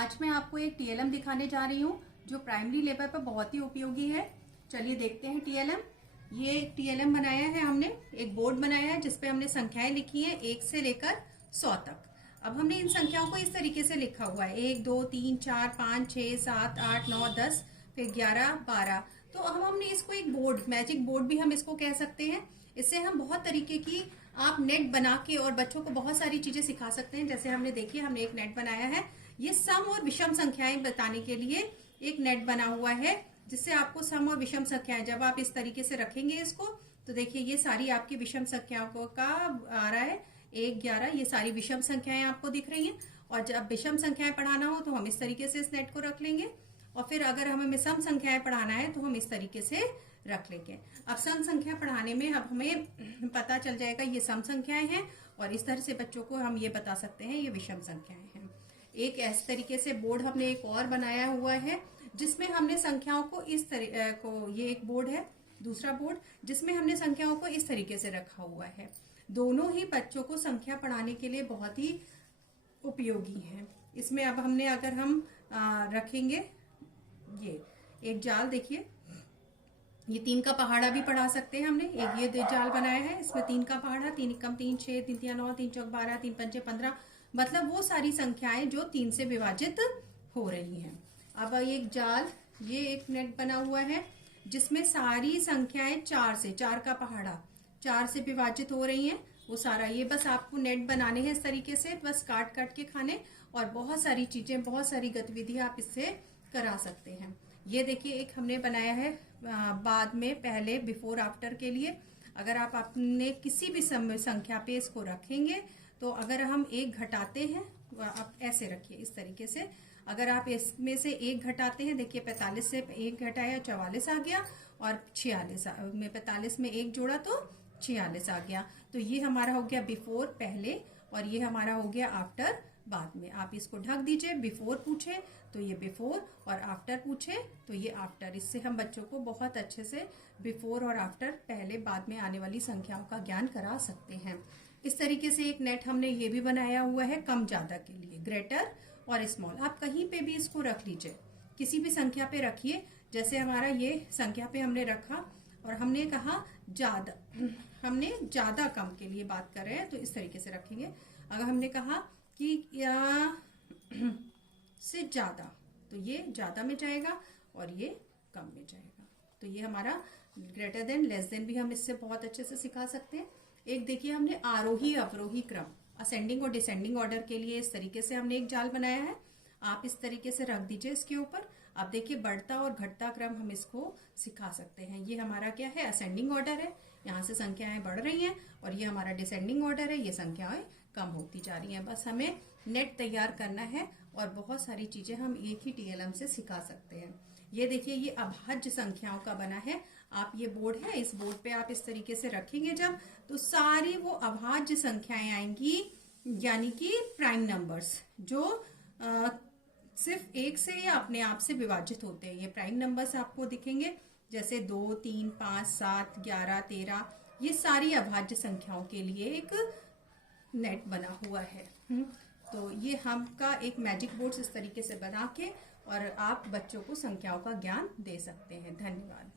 आज मैं आपको एक टीएलएम दिखाने जा रही हूँ जो प्राइमरी लेवल पर बहुत ही उपयोगी है। चलिए देखते हैं टीएलएम। ये एक टीएलएम बनाया है हमने, एक बोर्ड बनाया है जिसपे हमने संख्याएं लिखी हैं 1 से लेकर 100 तक। अब हमने इन संख्याओं को इस तरीके से लिखा हुआ है 1 2 3 4 5 6 7 8 9 10 फिर 11 12। तो अब हमने इसको एक बोर्ड, मैजिक बोर्ड भी हम इसको कह सकते हैं। इससे हम बहुत तरीके की आप नेट बना के और बच्चों को बहुत सारी चीजें सिखा सकते हैं। जैसे हमने देखिए हमने एक नेट बनाया है, ये सम और विषम संख्याएं बताने के लिए एक नेट बना हुआ है, जिससे आपको सम और विषम संख्याएं जब आप इस तरीके से रखेंगे इसको तो देखिए ये सारी आपकी विषम संख्याओं का आ रहा है 1 11, ये सारी विषम संख्याएं आपको दिख रही हैं। और जब विषम संख्याएं पढ़ाना हो तो हम इस तरीके से इस नेट को रख लेंगे, और फिर अगर हमें सम संख्याएं पढ़ाना है तो हम इस तरीके से रख लेंगे। अब सम संख्या पढ़ाने में अब हमें पता चल जाएगा ये सम संख्याएं हैं, और इस तरह से बच्चों को हम ये बता सकते हैं ये विषम संख्याएं हैं। एक इस तरीके से बोर्ड हमने एक और बनाया हुआ है जिसमें हमने संख्याओं को इस तरह को, ये एक बोर्ड है दूसरा बोर्ड जिसमें हमने संख्याओं को इस तरीके से रखा हुआ है। दोनों ही बच्चों को संख्या पढ़ाने के लिए बहुत ही उपयोगी है। इसमें अब हमने अगर हम रखेंगे ये एक जाल, देखिए ये 3 का पहाड़ा भी पढ़ा सकते हैं हमने। एक ये जाल बनाया है, इसमें 3 का पहाड़ा, 3 एकम 3 6 3 3 9 3 चौक 12 3 पंचे 15, मतलब वो सारी संख्याएं जो 3 से विभाजित हो रही हैं। अब एक जाल, ये एक नेट बना हुआ है जिसमें सारी संख्याएं 4 से, 4 का पहाड़ा 4 से विभाजित हो रही हैं। वो सारा ये बस आपको नेट बनाने हैं इस तरीके से, बस काट काट के खाने, और बहुत सारी चीजें, बहुत सारी गतिविधियां आप इससे करा सकते हैं। ये देखिए एक हमने बनाया है बाद में, पहले बिफोर आफ्टर के लिए। अगर आप अपने किसी भी संख्या पे इसको रखेंगे तो अगर हम 1 घटाते हैं, आप ऐसे रखिए इस तरीके से, अगर आप इसमें से 1 घटाते हैं, देखिए 45 से 1 घटाया 44 आ गया, और 46 में 45 में 1 जोड़ा तो 46 आ गया। तो ये हमारा हो गया बिफोर पहले, और ये हमारा हो गया आफ्टर बाद में। आप इसको ढक दीजिए, बिफोर पूछे तो ये बिफोर, और आफ्टर पूछे तो ये आफ्टर। इससे हम बच्चों को बहुत अच्छे से बिफोर और आफ्टर, पहले बाद में आने वाली संख्याओं का ज्ञान करा सकते हैं। इस तरीके से एक नेट हमने ये भी बनाया हुआ है कम ज्यादा के लिए, ग्रेटर और स्मॉल। आप कहीं पे भी इसको रख लीजिए, किसी भी संख्या पे रखिए। जैसे हमारा ये संख्या पे हमने रखा और हमने कहा ज्यादा, हमने ज्यादा कम के लिए बात कर रहे हैं तो इस तरीके से रखेंगे। अगर हमने कहा कि से ज्यादा, तो ये ज्यादा में जाएगा और ये कम में जाएगा। तो ये हमारा ग्रेटर देन, लेस देन भी हम इससे बहुत अच्छे से सिखा सकते हैं। एक देखिए हमने आरोही अवरोही क्रम, असेंडिंग और डिसेंडिंग ऑर्डर के लिए इस तरीके से हमने एक जाल बनाया है। आप इस तरीके से रख दीजिए इसके ऊपर। आप देखिए बढ़ता और घटता क्रम हम इसको सिखा सकते हैं। ये हमारा क्या है, असेंडिंग ऑर्डर है, यहाँ से संख्याएं बढ़ रही हैं, और ये हमारा डिसेंडिंग ऑर्डर है, ये संख्याएं कम होती जा रही हैं। बस हमें नेट तैयार करना है और बहुत सारी चीजें हम एक ही टीएलएम से सिखा सकते हैं। ये देखिए ये अभाज्य संख्याओं का बना है। आप ये बोर्ड है, इस बोर्ड पे आप इस तरीके से रखेंगे जब, तो सारी वो अभाज्य संख्याएं आएंगी, यानी कि प्राइम नंबर्स जो सिर्फ 1 से या अपने आप से विभाजित होते हैं। ये प्राइम नंबर्स आपको दिखेंगे, जैसे 2 3 5 7 11 13, ये सारी अभाज्य संख्याओं के लिए एक नेट बना हुआ है। तो ये हमका एक मैजिक बोर्ड इस तरीके से बना के और आप बच्चों को संख्याओं का ज्ञान दे सकते हैं। धन्यवाद।